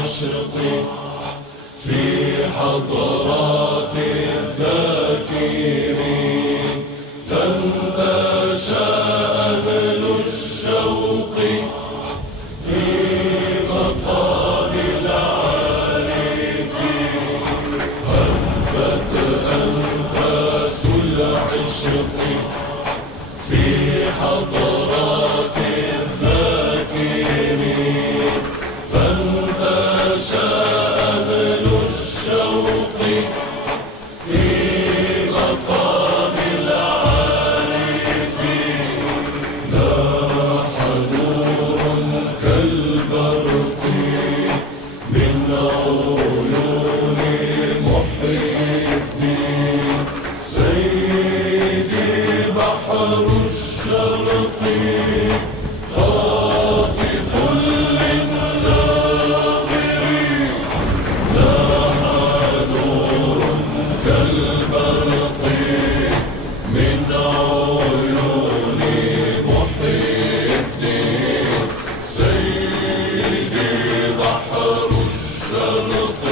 العشق في حضرات الذاكرين، فانتشى أهل الشوق في مقام العارفين. هبت أنفاس العشق في حضرات الذاكرين، فانتشى أهل الشوق في مقام العارفين. لاح نور كالبرق من عيون محيي الدين، سيدي بحر الشرق خاطف للناظرين. لاح نور كالبرق من عيون محيي الدين، سيدي بحر الشرق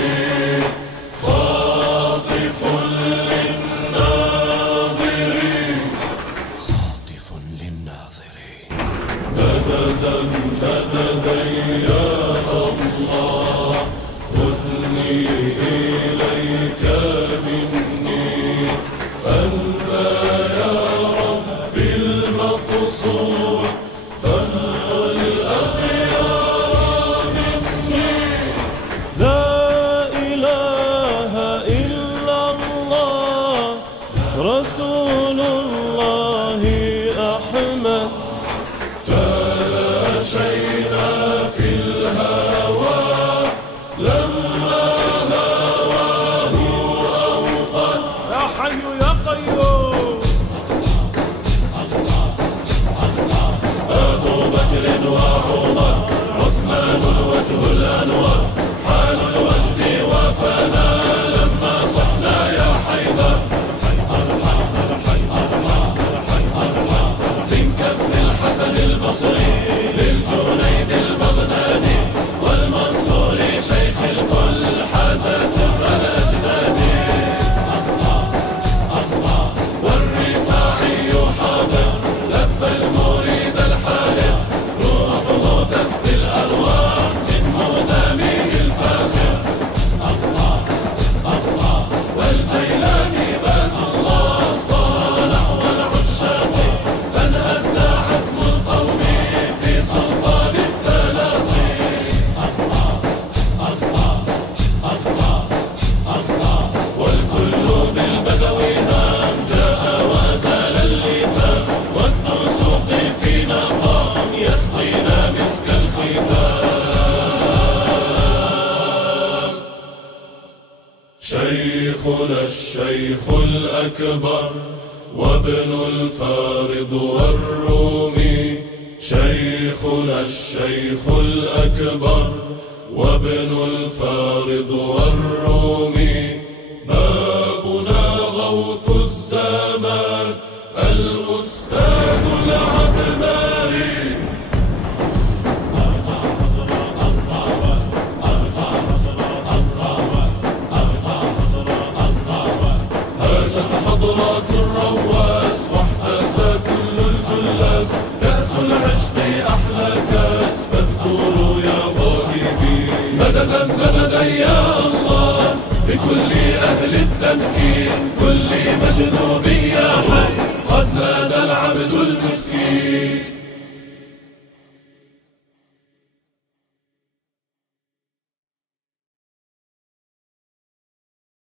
خاطف للناظرين. خاطف للناظرين. مددا مددا يا الله، خذني إليك مني، أنت يا ربي المقصود، فانخل الأخيار مني. لا إله إلا الله رسول الله أحمد، تلاشينا في الهوى لما هواه أوقد. يا حي يا قيوم. أبو بكر وعمر عثمان الوجه الأنور، حال الوجد وفنا لما صحنا يا حيدر. من كف الحسن البصري للجنيد البغدادي، والمنصور شيخ الكل حاز سر الأجداد. والرفاعي حاضر لبى المريد الحائر، روحه تسقي الأرواح من مقدامه الفاخر. والجيلاني باز الله طه نحو العشاق، فانهدى عزم القوم في سلطان التلاقي. والكل بالبدوي هام جاء وأزال اللثام، والدسوق فينا قام يسقينا مسك الختام. شيخنا الشيخ الأكبر وابن الفارض والرومي، شيخنا الشيخ الأكبر وابن الفارض والرومي، بابنا غوث الزمان الأستاذ العبداري. هاجت حضرات الرواس واحتسى كل الجلاس، كأس العشق أحلى كاس، فاذكروا يا ظاهبي. مددا مددا يا الله بكل أهل التمكين، كل مجذوب يا حي قد نادى العبد المسكين.